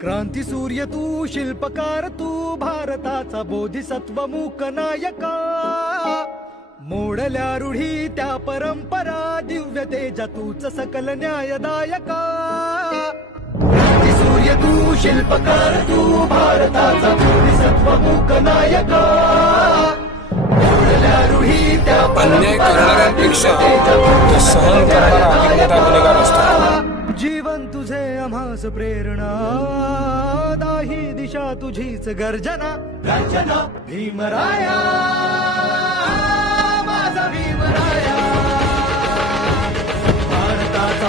क्रांती सूर्य तू, शिल्पकार तू, भारताचा बोधिसत्व मूक नायका. मोडल्या रूढी त्या परंपरा, दिव्य तेजा तूच सकल न्यायदायका. क्रांती सूर्य तू, शिल्पकार तू, भारताचा बोधिसत्व मूक नायका. मोडल्या रूढी त्या अन्याय करणाऱ्यांपेक्षा तो सहन करणारा अधिक मोठा गुन्हेगार असतो. जीवन तुझे आम्हास प्रेरणा, दाही दिशा तुझीच गर्जना. गर्जना भीमराया, माझा भीमराया, भारताचा